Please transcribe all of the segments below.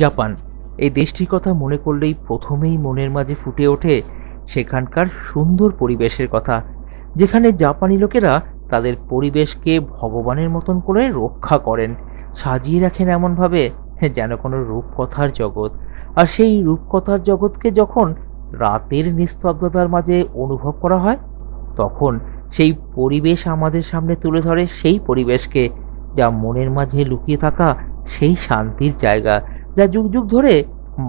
Japan এই দেশটির কথা মনে করলেই প্রথমেই মনের মাঝে ফুটে ওঠে সেখানকার সুন্দর পরিবেশের কথা, যেখানে জাপানি লোকেরা তাদের পরিবেশকে ভগবানের মতন করে রক্ষা করেন, সাজিয়ে রাখেন এমনভাবে যেন কোনো রূপকথার জগৎ। আর সেই রূপকথার জগৎকে যখন রাতের নিস্তব্ধতার মাঝে অনুভব করা হয়, তখন সেই পরিবেশ আমাদের সামনে তুলে ধরে সেই পরিবেশকে, যা মনের মাঝে লুকিয়ে থাকা সেই শান্তির জায়গা, যা যুগ যুগ ধরে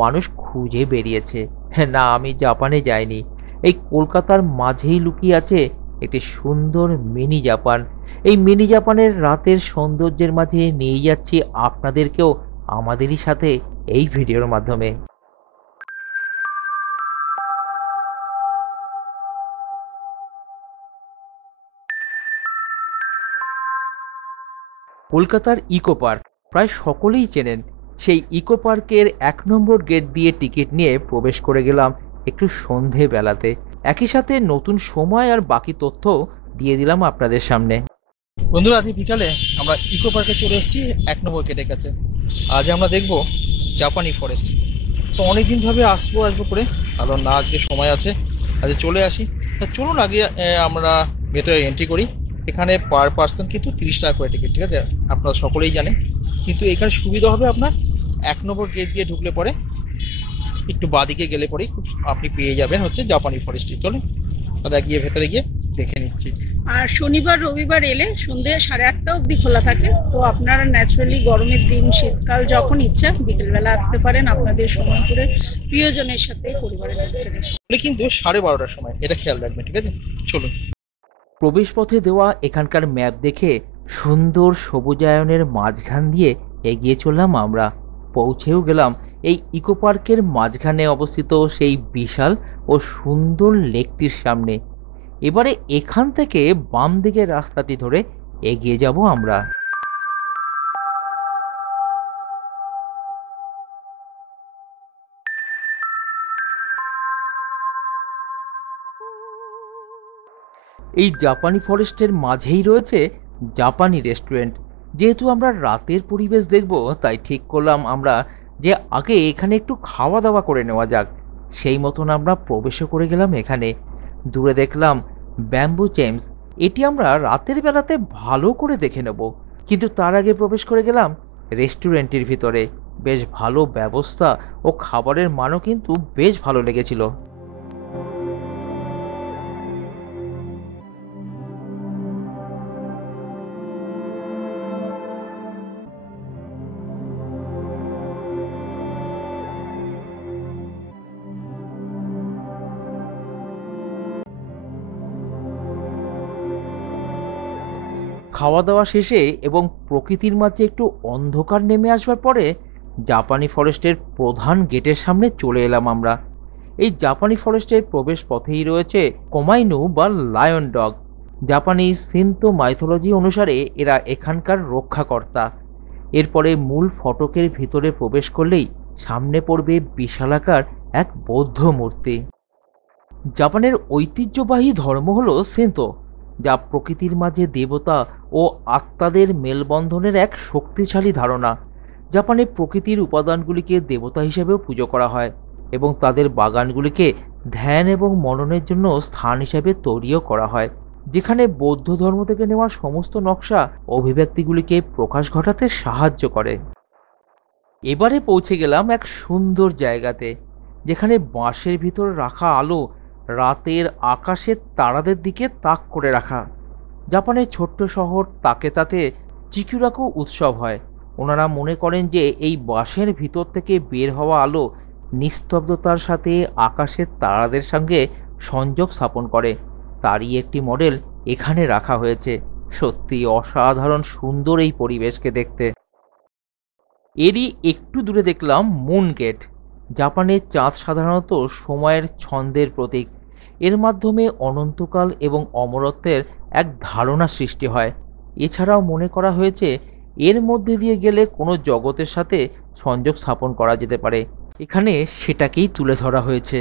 মানুষ খুঁজে বেরিয়েছে। হ্যাঁ, না আমি জাপানে যাইনি, এই কলকাতার মাঝেই লুকিয়ে আছে একটি সুন্দর মিনি জাপান। এই মিনি জাপানের রাতের সৌন্দর্যের মাঝে নিয়ে যাচ্ছি আপনাদেরকেও আমাদেরই সাথে এই ভিডিওর মাধ্যমে। কলকাতার ইকো পার্ক প্রায় সকলেই চেনেন। সেই ইকো পার্কের ১ নম্বর গেট দিয়ে টিকিট নিয়ে প্রবেশ করে গেলাম একটু সন্ধে বেলাতে। একই সাথে নতুন সময় আর বাকি তথ্য দিয়ে দিলাম আপনাদের সামনে। বন্ধুরা, আজ বিকালে আমরা ইকো পার্কে চলে এসেছি 1 নম্বর গেটের কাছে। আজ আমরা দেখব জাপানি ফরেস্ট। তো অনেকদিন ভাবে আসবো আসবো করে, কারণ না আজকে সময় আছে, আজ চলে আসি। তা চলুন আগে আমরা ভেতরে এন্ট্রি করি। এখানে পার পার্সন কিন্তু 30 টাকা করে টিকিট, ঠিক আছে, আপনারা সকলেই জানেন। কিন্তু এখানে সুবিধা হবে আপনার 1 নম্বর গেট দিয়ে ঢুকলে পরে একটু বাঁদিকে গেলে পরেই খুব আপনি পেয়ে যাবেন হচ্ছে জাপানি ফরেস্টটি। চলুন তাহলে গিয়ে ভেতরে গিয়ে দেখে নিচ্ছি। আর শনিবার রবিবার এলে সন্ধ্যে 8:30 অবধি খোলা থাকে। তো আপনারা ন্যাচারালি গরমের দিন শীতকাল যখন ইচ্ছা বিকেলবেলা আসতে পারেন আপনাদের সময় করে প্রিয়জনের সাথে পরিবারের লোকজনের সাথে। বলে কিন্তু 12:30টার সময়, এটা খেয়াল রাখবেন, ঠিক আছে। চলুন। প্রবেশপথে দেওয়া এখানকার ম্যাপ দেখে সুন্দর সবুজায়নের মাঝখান দিয়ে এগিয়ে চললাম আমরা। পৌঁছেও গেলাম এই ইকো পার্কের মাঝখানে অবস্থিত সেই বিশাল ও সুন্দর লেকটির সামনে। এবারে এখান থেকে বাম দিকের রাস্তাটি ধরে এগিয়ে যাব আমরা। এই জাপানি ফরেস্টের মাঝেই রয়েছে জাপানি রেস্টুরেন্ট। যেহেতু আমরা রাতের পরিবেশ দেখব, তাই ঠিক করলাম আমরা যে আগে এখানে একটু খাওয়া দাওয়া করে নেওয়া যাক। সেই মতন আমরা প্রবেশও করে গেলাম এখানে। দূরে দেখলাম ব্যাম্বু চেমস। এটি আমরা রাতের বেলাতে ভালো করে দেখে নেব, কিন্তু তার আগে প্রবেশ করে গেলাম রেস্টুরেন্টের ভিতরে। বেশ ভালো ব্যবস্থা ও খাবারের মানও কিন্তু বেশ ভালো লেগেছিল। খাওয়া দাওয়া শেষে এবং প্রকৃতির মাঝে একটু অন্ধকার নেমে আসবার পরে জাপানি ফরেস্টের প্রধান গেটের সামনে চলে এলাম আমরা। এই জাপানি ফরেস্টের প্রবেশ পথেই রয়েছে কোমাইনু বা লায়ন ডগ। জাপানি সিন্তো মাইথোলজি অনুসারে এরা এখানকার রক্ষাকর্তা। এরপরে মূল ফটকের ভিতরে প্রবেশ করলেই সামনে পড়বে বিশালাকার এক বৌদ্ধ মূর্তি। জাপানের ঐতিহ্যবাহী ধর্ম হল সেন্তো, যা প্রকৃতির মাঝে দেবতা ও আত্মাদের মেলবন্ধনের এক শক্তিশালী ধারণা। জাপানে প্রকৃতির উপাদানগুলিকে দেবতা হিসেবেও পুজো করা হয় এবং তাদের বাগানগুলিকে ধ্যান এবং মননের জন্য স্থান হিসেবে তৈরিও করা হয়, যেখানে বৌদ্ধ ধর্ম থেকে নেওয়া সমস্ত নকশা অভিব্যক্তিগুলিকে প্রকাশ ঘটাতে সাহায্য করে। এবারে পৌঁছে গেলাম এক সুন্দর জায়গাতে, যেখানে বাঁশের ভিতর রাখা আলো রাতের আকাশের তারাদের দিকে তাক করে রাখা। জাপানের ছোট্ট শহর তাকেতাতে চিকুরাকু উৎসব হয়। ওনারা মনে করেন যে এই বাঁশের ভিতর থেকে বের হওয়া আলো নিস্তব্ধতার সাথে আকাশের তারাদের সঙ্গে সংযোগ স্থাপন করে। তারই একটি মডেল এখানে রাখা হয়েছে। সত্যি অসাধারণ সুন্দর এই পরিবেশকে দেখতে। এরই একটু দূরে দেখলাম মুন গেট। জাপানের চাঁদ সাধারণত সময়ের ছন্দের প্রতীক। এর মাধ্যমে অনন্তকাল এবং অমরত্বের এক ধারণা সৃষ্টি হয়। এছাড়াও মনে করা হয়েছে এর মধ্যে দিয়ে গেলে কোনো জগতের সাথে সংযোগ স্থাপন করা যেতে পারে। এখানে সেটাকেই তুলে ধরা হয়েছে।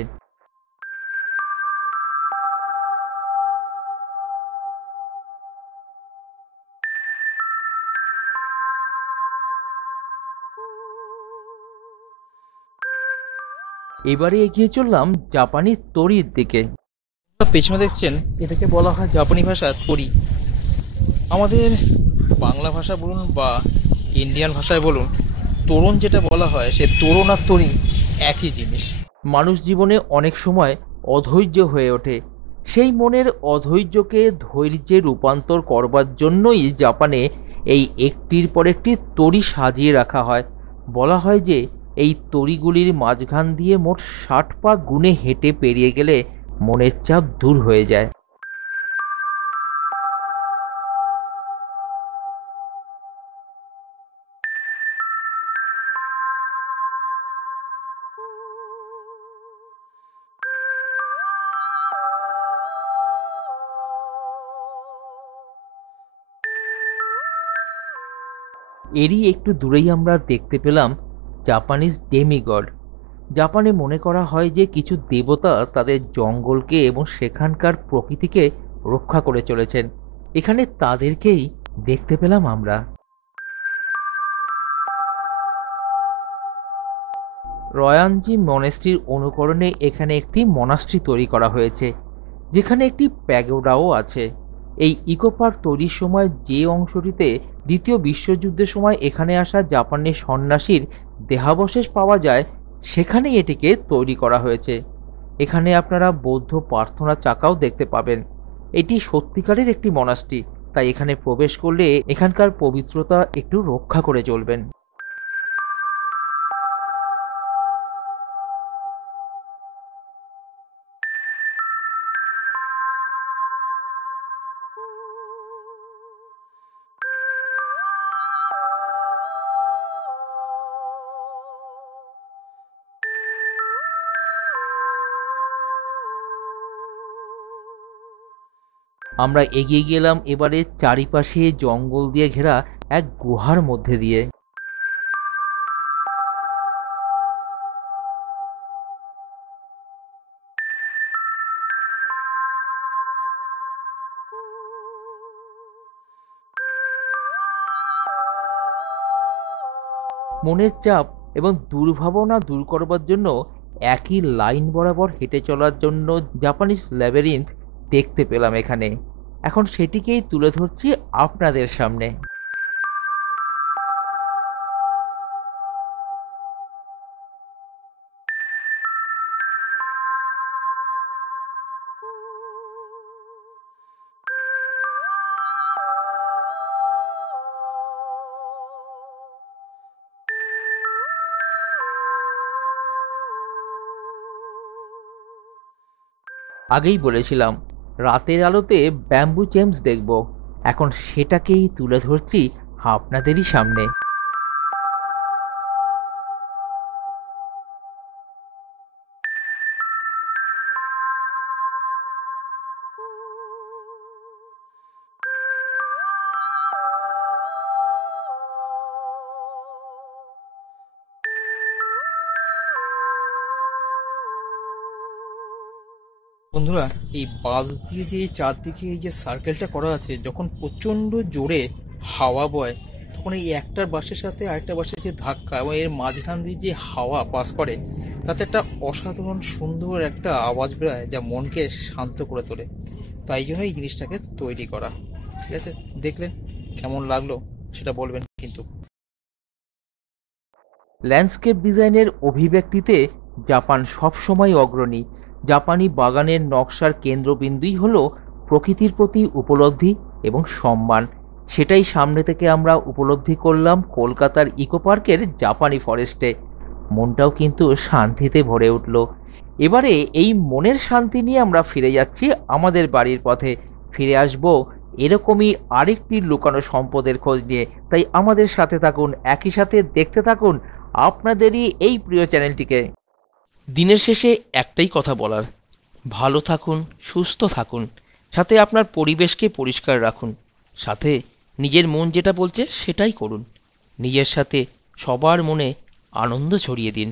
এবারে এগিয়ে চললাম জাপানি তরির দিকে। পেছনে দেখছেন, এটাকে বলা হয় জাপানি ভাষা তরি। আমাদের বাংলা ভাষা বলুন বা ইন্ডিয়ান ভাষায় বলুন, তোরণ যেটা বলা হয়, সে তোরণ আর তরি একই জিনিস। মানুষ জীবনে অনেক সময় অধৈর্য হয়ে ওঠে, সেই মনের অধৈর্যকে ধৈর্যে রূপান্তর করবার জন্যই জাপানে এই একটির পর একটি তরি সাজিয়ে রাখা হয়। বলা হয় যে এই তরিগুলির মাঝখান দিয়ে মোট 60 পা গুণে হেঁটে পেরিয়ে গেলে মনের চাপ দূর হয়ে যায়। এরই একটু দূরেই আমরা দেখতে পেলাম জাপানিজ ডেমিগড। জাপানে মনে করা হয় যে কিছু দেবতা তাদের জঙ্গলকে এবং সেখানকার প্রকৃতিকে রক্ষা করে চলেছেন। এখানে তাদেরকেই দেখতে পেলাম আমরা। রয়ানজি মনেস্ট্রির অনুকরণে এখানে একটি মনাস্ট্রি তৈরি করা হয়েছে, যেখানে একটি প্যাগোডাও আছে। এই ইকো পার্ক তৈরির সময় যে অংশটিতে দ্বিতীয় বিশ্বযুদ্ধের সময় এখানে আসা জাপানের সন্ন্যাসীর দেহাবশেষ পাওয়া যায়, সেখানেই এটিকে তৈরি করা হয়েছে। এখানে আপনারা বৌদ্ধ প্রার্থনা চাকাও দেখতে পাবেন। এটি সত্যিকারের একটি মনাস্ট্রি, তাই এখানে প্রবেশ করলে এখানকার পবিত্রতা একটু রক্ষা করে চলবেন। আমরা এগিয়ে গেলাম এবারে চারিপাশে জঙ্গল দিয়ে ঘেরা এক গুহার মধ্যে দিয়ে। মনের চাপ এবং দুর্ভাবনা দূর করবার জন্য একই লাইন বরাবর হেঁটে চলার জন্য জাপানিজ ল্যাবিরিন্থ দেখতে পেলাম এখানে। এখন সেটিকেই তুলে ধরছি আপনাদের সামনে। আগেই বলেছিলাম রাতের আলোতে ব্যাম্বু চেমস দেখব, এখন সেটাকেই তুলে ধরছি আপনাদেরই সামনে। বন্ধুরা, এই বাস দিয়ে যে চারদিকে এই যে সার্কেলটা করা আছে, যখন প্রচণ্ড জোরে হাওয়া বয়, তখন এই একটার বাসের সাথে আরেকটা বাসের যে ধাক্কা এবং এর মাঝখান দিয়ে যে হাওয়া পাস করে, তাতে একটা অসাধারণ সুন্দর একটা আওয়াজ বেরোয়, যা মনকে শান্ত করে তোলে। তাই জন্য এই জিনিসটাকে তৈরি করা। ঠিক আছে, দেখলেন কেমন লাগলো সেটা বলবেন কিন্তু। ল্যান্ডস্কেপ ডিজাইনের অভিব্যক্তিতে জাপান সবসময় অগ্রণী। জাপানি বাগানের নকশার কেন্দ্রবিন্দুই হলো প্রকৃতির প্রতি উপলব্ধি এবং সম্মান। সেটাই সামনে থেকে আমরা উপলব্ধি করলাম কলকাতার ইকো পার্কের জাপানি ফরেস্টে। মনটাও কিন্তু শান্তিতে ভরে উঠল। এবারে এই মনের শান্তি নিয়ে আমরা ফিরে যাচ্ছি আমাদের বাড়ির পথে। ফিরে আসবো এরকমই আরেকটি লুকানো সম্পদের খোঁজ নিয়ে। তাই আমাদের সাথে থাকুন, একই সাথে দেখতে থাকুন আপনাদেরই এই প্রিয় চ্যানেলটিকে। দিনের শেষে একটাই কথা বলার, ভালো থাকুন, সুস্থ থাকুন, সাথে আপনার পরিবেশকে পরিষ্কার রাখুন, সাথে নিজের মন যেটা বলছে সেটাই করুন, নিজের সাথে সবার মনে আনন্দ ছড়িয়ে দিন।